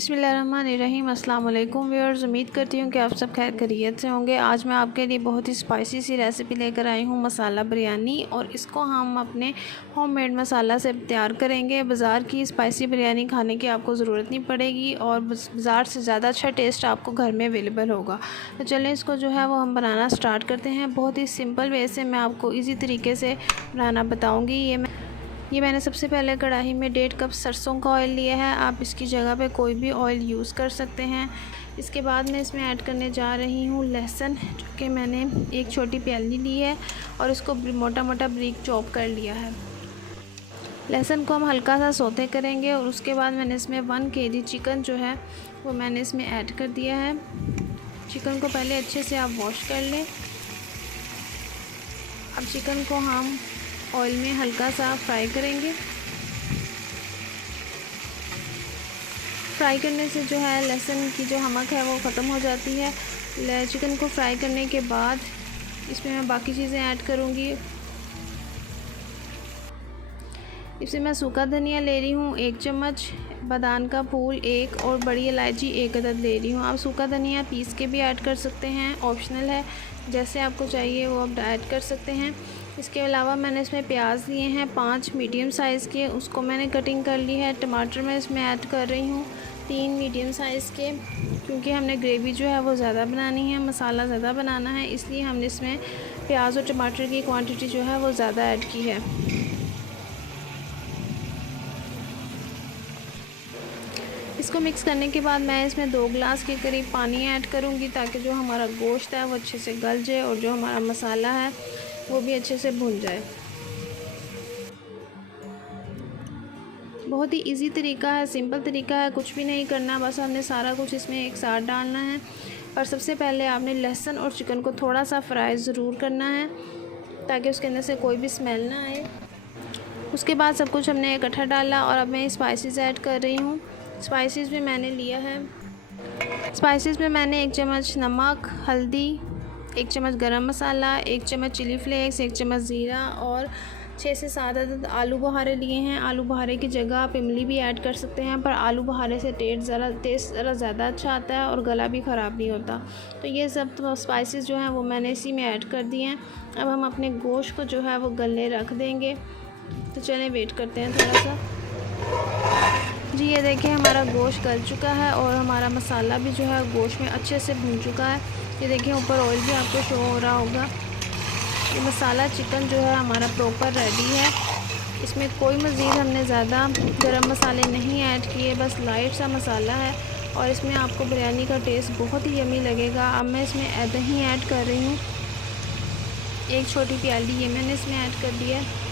बिस्मिल्लाहिर्रहमानिर्रहीम। अस्सलाम वालेकुम व्यूअर्स, उम्मीद करती हूँ कि आप सब खैर खैरियत से होंगे। आज मैं आपके लिए बहुत ही स्पाइसी सी रेसिपी लेकर आई हूँ, मसाला बिरयानी, और इसको हम अपने होममेड मसाला से तैयार करेंगे। बाज़ार की स्पाइसी बिरयानी खाने की आपको ज़रूरत नहीं पड़ेगी और बाज़ार से ज़्यादा अच्छा टेस्ट आपको घर में अवेलेबल होगा। तो चलें इसको जो है वो हम बनाना स्टार्ट करते हैं। बहुत ही सिंपल वे से मैं आपको ईज़ी तरीके से बनाना बताऊँगी। ये मैंने सबसे पहले कढ़ाई में 1.5 कप सरसों का ऑयल लिया है। आप इसकी जगह पे कोई भी ऑयल यूज़ कर सकते हैं। इसके बाद मैं इसमें ऐड करने जा रही हूँ लहसुन, जो कि मैंने एक छोटी प्याली ली है और इसको मोटा मोटा बारीक चॉप कर लिया है। लहसुन को हम हल्का सा सौते करेंगे और उसके बाद मैंने इसमें 1 kg चिकन जो है वो मैंने इसमें ऐड कर दिया है। चिकन को पहले अच्छे से आप वॉश कर लें। अब चिकन को हम ऑयल में हल्का सा फ्राई करेंगे। फ्राई करने से जो है लहसुन की जो नमक है वो ख़त्म हो जाती है। चिकन को फ्राई करने के बाद इसमें मैं बाकी चीज़ें ऐड करूँगी। इसमें मैं सूखा धनिया ले रही हूँ 1 चम्मच, बादाम का फूल 1 और बड़ी इलायची 1 अदद ले रही हूँ। आप सूखा धनिया पीस के भी ऐड कर सकते हैं, ऑप्शनल है, जैसे आपको चाहिए वो आप ऐड कर सकते हैं। इसके अलावा मैंने इसमें प्याज लिए हैं 5 मीडियम साइज़ के, उसको मैंने कटिंग कर ली है। टमाटर मैं इसमें ऐड कर रही हूँ 3 मीडियम साइज़ के, क्योंकि हमने ग्रेवी जो है वो ज़्यादा बनानी है, मसाला ज़्यादा बनाना है, इसलिए हमने इसमें प्याज और टमाटर की क्वांटिटी जो है वो ज़्यादा ऐड की है। इसको मिक्स करने के बाद मैं इसमें 2 गिलास के करीब पानी ऐड करूँगी, ताकि जो हमारा गोश्त है वो अच्छे से गल जाए और जो हमारा मसाला है वो भी अच्छे से भुन जाए। बहुत ही इजी तरीका है, सिंपल तरीका है, कुछ भी नहीं करना, बस हमने सारा कुछ इसमें एक साथ डालना है। और सबसे पहले आपने लहसुन और चिकन को थोड़ा सा फ्राई ज़रूर करना है, ताकि उसके अंदर से कोई भी स्मेल ना आए। उसके बाद सब कुछ हमने इकट्ठा डाला और अब मैं स्पाइसेस ऐड कर रही हूँ। स्पाइसेस में मैंने लिया है, स्पाइसेस में मैंने 1 चम्मच नमक, हल्दी, 1 चम्मच गरम मसाला, 1 चम्मच चिली फ्लेक्स, 1 चम्मच ज़ीरा और 6 से 7 अदद आलू बुहारे लिए हैं। आलू बुहारे की जगह आप इमली भी ऐड कर सकते हैं, पर आलू बुहारे से टेस्ट ज़रा ज़्यादा अच्छा आता है और गला भी ख़राब नहीं होता। तो ये सब स्पाइसेस जो हैं वो मैंने इसी में ऐड कर दिए हैं। अब हम अपने गोश्त को जो है वो गलने रख देंगे। तो चलें वेट करते हैं थोड़ा सा। जी ये देखिए हमारा गोश्त गल चुका है और हमारा मसाला भी जो है गोश्त में अच्छे से भून चुका है। ये देखिए ऊपर ऑयल भी आपको शो हो रहा होगा। ये मसाला चिकन जो है हमारा प्रॉपर रेडी है। इसमें कोई मज़ीद हमने ज़्यादा गरम मसाले नहीं ऐड किए, बस लाइट सा मसाला है और इसमें आपको बिरयानी का टेस्ट बहुत ही यमी लगेगा। अब मैं इसमें दही ऐड कर रही हूँ, 1 छोटी प्याली ये मैंने इसमें ऐड कर दिया है।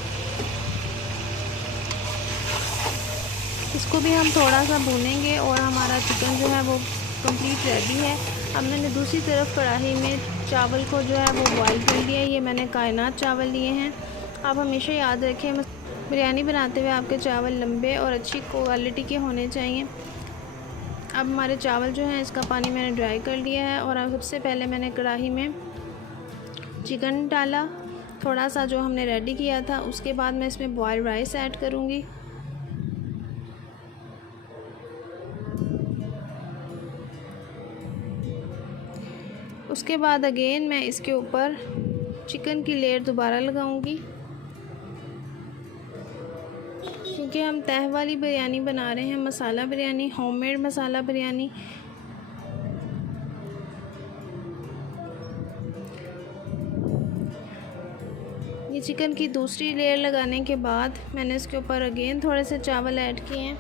इसको भी हम थोड़ा सा भूनेंगे और हमारा चिकन जो है वो कंप्लीट रेडी है। अब मैंने दूसरी तरफ कढ़ाई में चावल को जो है वो बॉईल कर लिया है। ये मैंने कायनात चावल लिए हैं। आप हमेशा याद रखें बिरयानी बनाते हुए आपके चावल लंबे और अच्छी क्वालिटी के होने चाहिए। अब हमारे चावल जो हैं इसका पानी मैंने ड्राई कर लिया है और अब सबसे पहले मैंने कढ़ाई में चिकन डाला थोड़ा सा जो हमने रेडी किया था। उसके बाद मैं इसमें बॉयल राइस ऐड करूँगी। उसके बाद अगेन मैं इसके ऊपर चिकन की लेयर दोबारा लगाऊंगी, क्योंकि हम तह वाली बिरयानी बना रहे हैं, मसाला बिरयानी, होममेड मसाला बिरयानी। ये चिकन की दूसरी लेयर लगाने के बाद मैंने इसके ऊपर अगेन थोड़े से चावल ऐड किए हैं।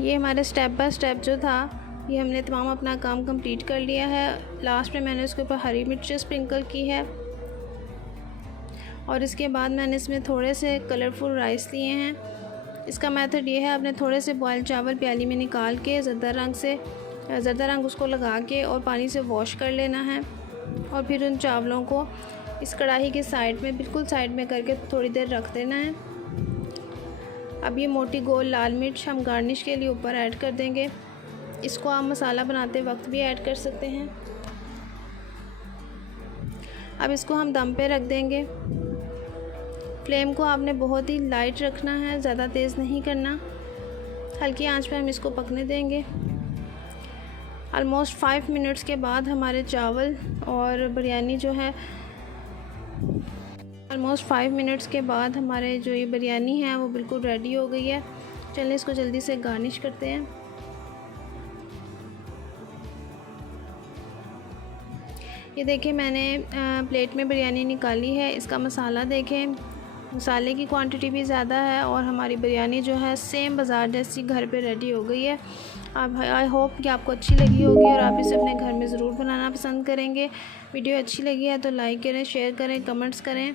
ये हमारे स्टेप बाय स्टेप जो था ये हमने तमाम अपना काम कंप्लीट कर लिया है। लास्ट में मैंने उसके ऊपर हरी मिर्च स्प्रिंकल की है और इसके बाद मैंने इसमें थोड़े से कलरफुल राइस लिए हैं। इसका मेथड ये है, आपने थोड़े से बॉयल चावल प्याली में निकाल के ज़रदा रंग उसको लगा के और पानी से वॉश कर लेना है और फिर उन चावलों को इस कढ़ाई के साइड में, बिल्कुल साइड में करके थोड़ी देर रख देना है। अब ये मोटी गोल लाल मिर्च हम गार्निश के लिए ऊपर ऐड कर देंगे। इसको आप मसाला बनाते वक्त भी ऐड कर सकते हैं। अब इसको हम दम पे रख देंगे। फ्लेम को आपने बहुत ही लाइट रखना है, ज़्यादा तेज़ नहीं करना। हल्की आंच पे हम इसको पकने देंगे। ऑलमोस्ट 5 मिनट्स के बाद हमारे चावल और बिरयानी जो है, ऑलमोस्ट 5 मिनट्स के बाद हमारे जो ये बिरयानी है वो बिल्कुल रेडी हो गई है। चलिए इसको जल्दी से गार्निश करते हैं। ये देखिए मैंने प्लेट में बिरयानी निकाली है। इसका मसाला देखें, मसाले की क्वांटिटी भी ज़्यादा है और हमारी बिरयानी जो है सेम बाज़ार जैसी घर पे रेडी हो गई है। अब आई होप कि आपको अच्छी लगी होगी और आप इसे अपने घर में ज़रूर बनाना पसंद करेंगे। वीडियो अच्छी लगी है तो लाइक करें, शेयर करें, कमेंट्स करें।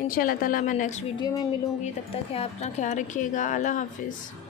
इंशाल्लाह ताला मैं नेक्स्ट वीडियो में मिलूँगी। तब तक आप अपना ख्याल रखिएगा। अल्लाह हाफ़िज़।